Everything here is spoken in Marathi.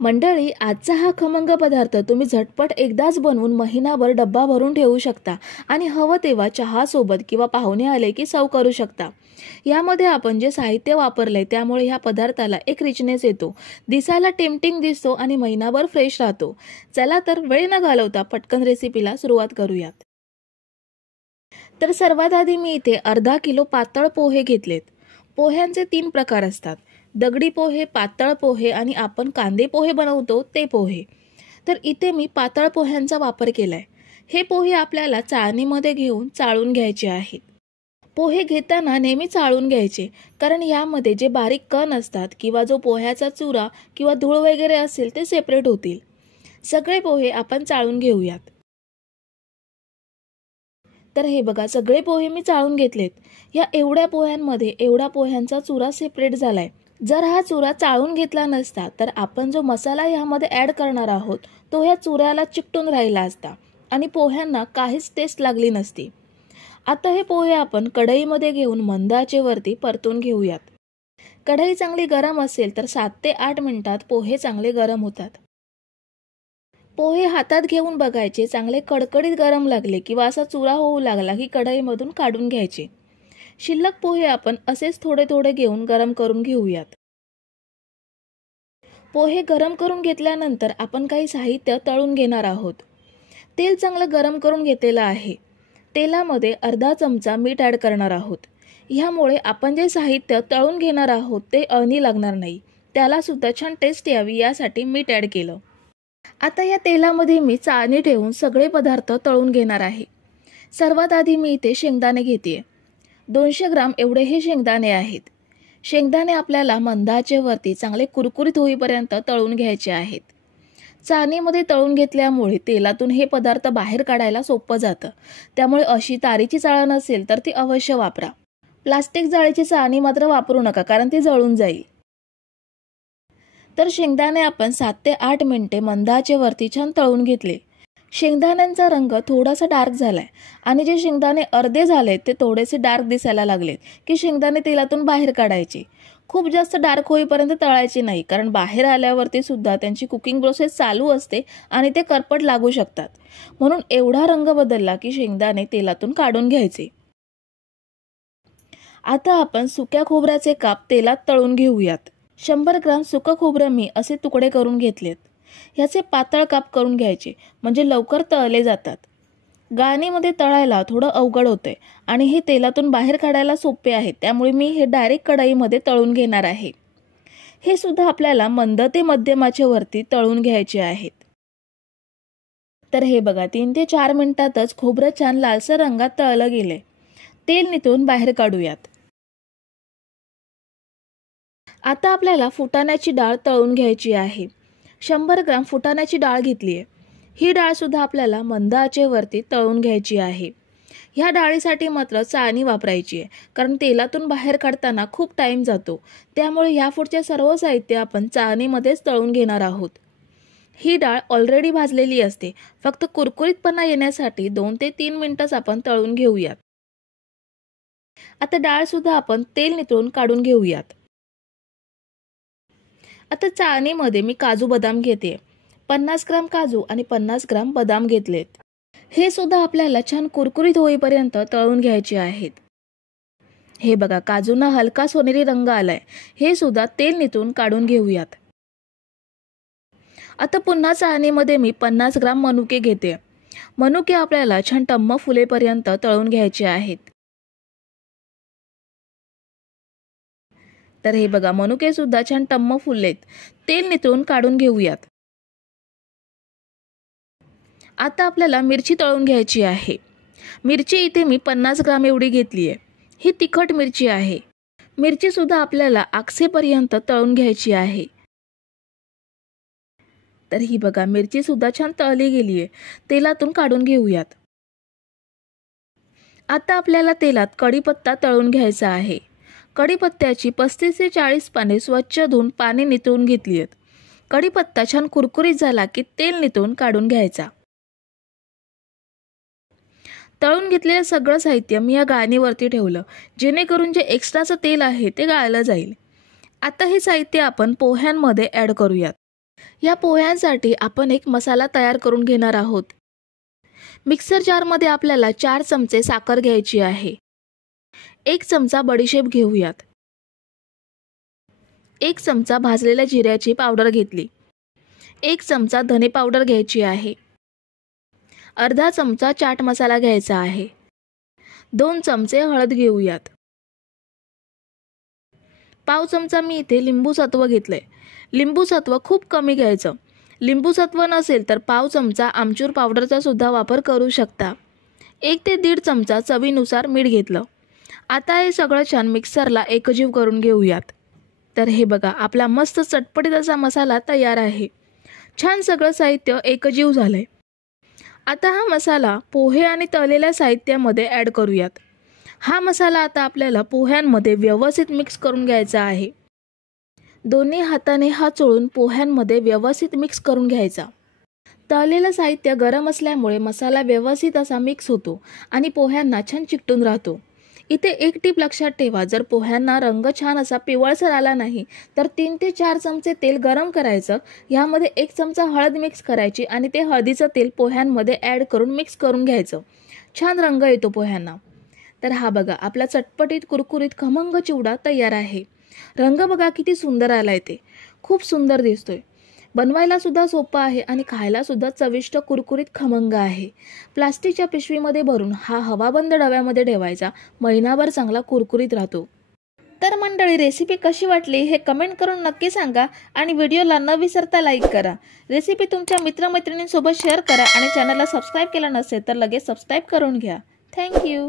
मंडळी, आजचा हा खमंग पदार्थ तुम्ही झटपट एकदाच बनवून महिनाभर डब्बा भरून ठेवू शकता आणि हवं तेव्हा चहा सोबत किंवा पाहुणे आले की सर्व करू शकता। यामध्ये आपण जे साहित्य वापरले त्यामुळे ह्या पदार्थाला एक रिचनेस येतो, दिसायला टेम्पटिंग दिसतो आणि महिनाभर फ्रेश राहतो। चला तर वेळ न घालवता पटकन रेसिपीला सुरुवात करूयात। तर सर्वात आधी मी इथे अर्धा किलो पातळ पोहे घेतलेत। पोह्यांचे 3 प्रकार असतात, दगडी पोहे, पातळ पोहे आणि आपण कांदे पोहे बनवतो ते पोहे। तर इथे मी पातळ पोह्यांचा वापर केलाय। हे पोहे आपल्याला चाळणीमध्ये घेऊन चाळून घ्यायचे आहेत। पोहे घेताना नेहमी चाळून घ्यायचे, कारण यामध्ये जे बारीक कण असतात किंवा जो पोह्याचा चुरा किंवा धूळ वगैरे असेल ते सेपरेट होतील। सगळे पोहे आपण चाळून घेऊयात। तर हे बघा, सगळे पोहे मी चाळून घेतलेत। या एवढ्या पोह्यांमध्ये एवढा पोह्यांचा चुरा सेपरेट झालाय। जर हा चुरा चाळून घेतला नसता तर आपण जो मसाला यामध्ये ॲड करणार आहोत तो ह्या चुऱ्याला चिकटून राहिला असता आणि पोह्यांना काहीच टेस्ट लागली नसती। आता हे पोहे आपण कढईमध्ये घेऊन मंद आचेवरती परतून घेऊयात। कढई चांगली गरम असेल तर 7 ते 8 मिनिटात पोहे चांगले गरम होतात। पोहे हातात घेऊन बघायचे, चांगले कडकडीत गरम लागले किंवा असा चुरा होऊ लागला की कढईमधून काढून घ्यायचे। शिल्लक पोहे आपण असेच थोडे थोडे घेऊन गरम करून घेऊयात। पोहे गरम करून घेतल्यानंतर आपण काही साहित्य तळून घेणार आहोत। तेल चांगलं गरम करून घेतलेलं आहे। तेलामध्ये अर्धा चमचा मीठ ॲड करणार आहोत। ह्यामुळे आपण जे साहित्य तळून घेणार आहोत ते अळणी लागणार नाही, त्याला सुद्धा छान टेस्ट यावी यासाठी मीठ ॲड केलं। आता या तेलामध्ये मी चाळणी ठेवून सगळे पदार्थ तळून घेणार आहे। सर्वात आधी मी इथे शेंगदाणे घेते। 200 ग्राम एवढे हे शेंगदाणे आहेत। शेंगदाणे आपल्याला मंद आचेवरती चांगले कुरकुरीत होईपर्यंत तळून घ्यायचे आहेत। चाळणीमध्ये तळून घेतल्यामुळे तेलातून हे पदार्थ बाहेर काढायला सोपं जातं, त्यामुळे अशी तारेची चाळण असेल तर ती अवश्य वापरा। प्लास्टिक जाळीची चाळणी मात्र वापरू नका, कारण ती जळून जाईल। तर शेंगदाणे आपण 7 ते 8 मिनिटे मंद आचेवरती छान तळून घेतले। शेंगदाण्यांचा रंग थोडासा डार्क झालाय आणि जे शेंगदाणे अर्धे झालेत ते थोडेसे डार्क दिसायला लागलेत की शेंगदाणे तेलातून बाहेर काढायचे। खूप जास्त डार्क होईपर्यंत तळायचे नाही, कारण बाहेर आल्यावरती सुद्धा त्यांची कुकिंग प्रोसेस चालू असते आणि ते करपट लागू शकतात। म्हणून एवढा रंग बदलला की शेंगदाणे तेलातून काढून घ्यायचे। आता आपण सुक्या खोबऱ्याचे काप तेलात तळून घेऊयात। 100 ग्राम सुकं खोबरं मी असे तुकडे करून घेतलेत। ह्याचे पातळ काप करून घ्यायचे, म्हणजे लवकर तळले जातात। गाळणीमध्ये तळायला थोडं अवघड होतंय आणि हे तेलातून बाहेर काढायला सोपे आहे, त्यामुळे मी हे डायरेक्ट कढईमध्ये तळून घेणार आहे। हे सुद्धा आपल्याला मंद ते मध्यम आचेवरती तळून घ्यायचे आहेत। तर हे बघा, 3 ते 4 मिनिटातच खोबरं छान लालसर रंगात तळलं गेलंय। तेल निथळून बाहेर काढूयात। आता आपल्याला फुटाण्याची डाळ तळून घ्यायची आहे। 100 ग्राम फुटाण्याची डाळ घेतली आहे। ही डाळ सुद्धा आपल्याला मंद आचेवरती तळून घ्यायची आहे। ह्या डाळीसाठी मात्र चाळणी वापरायची आहे, कारण तेलातून बाहेर काढताना खूप टाइम जातो, त्यामुळे ह्या पुढचे सर्व साहित्य आपण चाळणीमध्येच तळून घेणार आहोत। ही डाळ ऑलरेडी भाजलेली असते, फक्त कुरकुरीतपणा येण्यासाठी 2 ते 3 मिनिटच आपण तळून घेऊयात। आता डाळ सुद्धा आपण तेल निथळून काढून घेऊयात। आता चाळणीमध्ये मी काजू बदाम घेते। 50 ग्राम काजू आणि 50 ग्राम बदाम घेतलेत। हे सुद्धा आपल्याला छान कुरकुरीत होईपर्यंत तळून घ्यायचे आहेत। हे बघा, काजूंना हलका सोनेरी रंग आलाय। हे सुद्धा तेल निथळून काढून घेऊयात। आता पुन्हा चाळणीमध्ये मी 50 ग्राम मनुके घेते। मनुके आपल्याला छान टम्म फुलेपर्यंत तळून घ्यायचे आहेत। तर हे बघा, मनुके सुद्धा छान टम्म फुललेत। तेल निथळून काढून घेऊयात। आता आपल्याला मिरची तळून घ्यायची आहे। मिरची इथे मी 50 ग्राम एवढी घेतली आहे। ही तिखट मिरची आहे। मिरची सुद्धा आपल्याला आकसेपर्यंत तळून घ्यायची आहे। तर ही बघा, मिरची सुद्धा छान तळली गेली आहे। तेलातून काढून घेऊयात। आता आपल्याला तेलात कढीपत्ता तळून घ्यायचा आहे। कढीपत्त्याची 35 ते 40 पाने स्वच्छ धुवून पाणी निथळून घेतली आहेत। कढीपत्ता छान कुरकुरीत झाला की तेल निथळून काढून घ्यायचा। तळून घेतलेलं सगळं साहित्य मी या गाळणीवरती ठेवलं, जेणेकरून जे एक्स्ट्राचं तेल आहे ते गाळलं जाईल। आता हे साहित्य आपण पोह्यांमध्ये ॲड करूयात। या पोह्यांसाठी आपण एक मसाला तयार करून घेणार आहोत। मिक्सर जारमध्ये आपल्याला 4 चमचे साखर घ्यायची आहे। 1 चमचा बडीशेप घेऊयात। 1 चमचा भाजलेल्या जिऱ्याची पावडर घेतली। 1 चमचा धने पावडर घ्यायची आहे। अर्धा चमचा चाट मसाला घ्यायचा आहे। 2 चमचे हळद घेऊयात। पाव चमचा मी इथे लिंबू सत्व घेतले। लिंबू सत्व खूप कमी घ्यायचं। लिंबू सत्व नसेल तर पाव चमचा आमचूर पावडरचा सुद्धा वापर करू शकता। 1 ते 1.5 चमचा चवीनुसार मीठ घेतलं। आता हे सगळं छान मिक्सरला एकजीव करून घेऊयात। तर हे बघा, आपला मस्त चटपटीत असा मसाला तयार आहे। छान सगळं साहित्य एकजीव झालंय। आता हा मसाला पोहे आणि तळलेल्या साहित्यामध्ये ॲड करूयात। हा मसाला आता आपल्याला पोह्यांमध्ये व्यवस्थित मिक्स करून घ्यायचा आहे। दोन्ही हाताने हा चोळून पोह्यांमध्ये व्यवस्थित मिक्स करून घ्यायचा। तळलेलं साहित्य गरम असल्यामुळे मसाला व्यवस्थित असा मिक्स होतो आणि पोह्यांना छान चिकटून राहतो। इथे एक टीप लक्षात ठेवा, जर पोह्यांना रंग छान असा पिवळसर आला नाही तर 3 ते 4 चमचे तेल गरम करायचं। यामध्ये 1 चमचा हळद मिक्स करायची आणि ते हळदीचं तेल पोह्यांमध्ये ॲड करून मिक्स करून घ्यायचं। छान रंग येतो पोह्यांना। तर हा बघा, आपला चटपटीत कुरकुरीत खमंग चिवडा तयार आहे। रंग बघा किती सुंदर आलाय, ते खूप सुंदर दिसतोय। बनवायला सुद्धा सोपा आहे आणि खायला सुद्धा चविष्ट कुरकुरीत खमंग आहे। प्लास्टिकच्या पिशवीमध्ये भरून हा हवाबंद डब्यामध्ये ठेवायचा। महिनाभर चांगला कुरकुरीत राहतो। तर मंडळी, रेसिपी कशी वाटली हे कमेंट करून नक्की सांगा आणि व्हिडिओला न विसरता लाईक करा। रेसिपी तुमच्या मित्रमैत्रिणींसोबत शेअर करा आणि चॅनलला सबस्क्राईब केलं नसेल तर लगेच सबस्क्राईब करून घ्या। थँक्यू।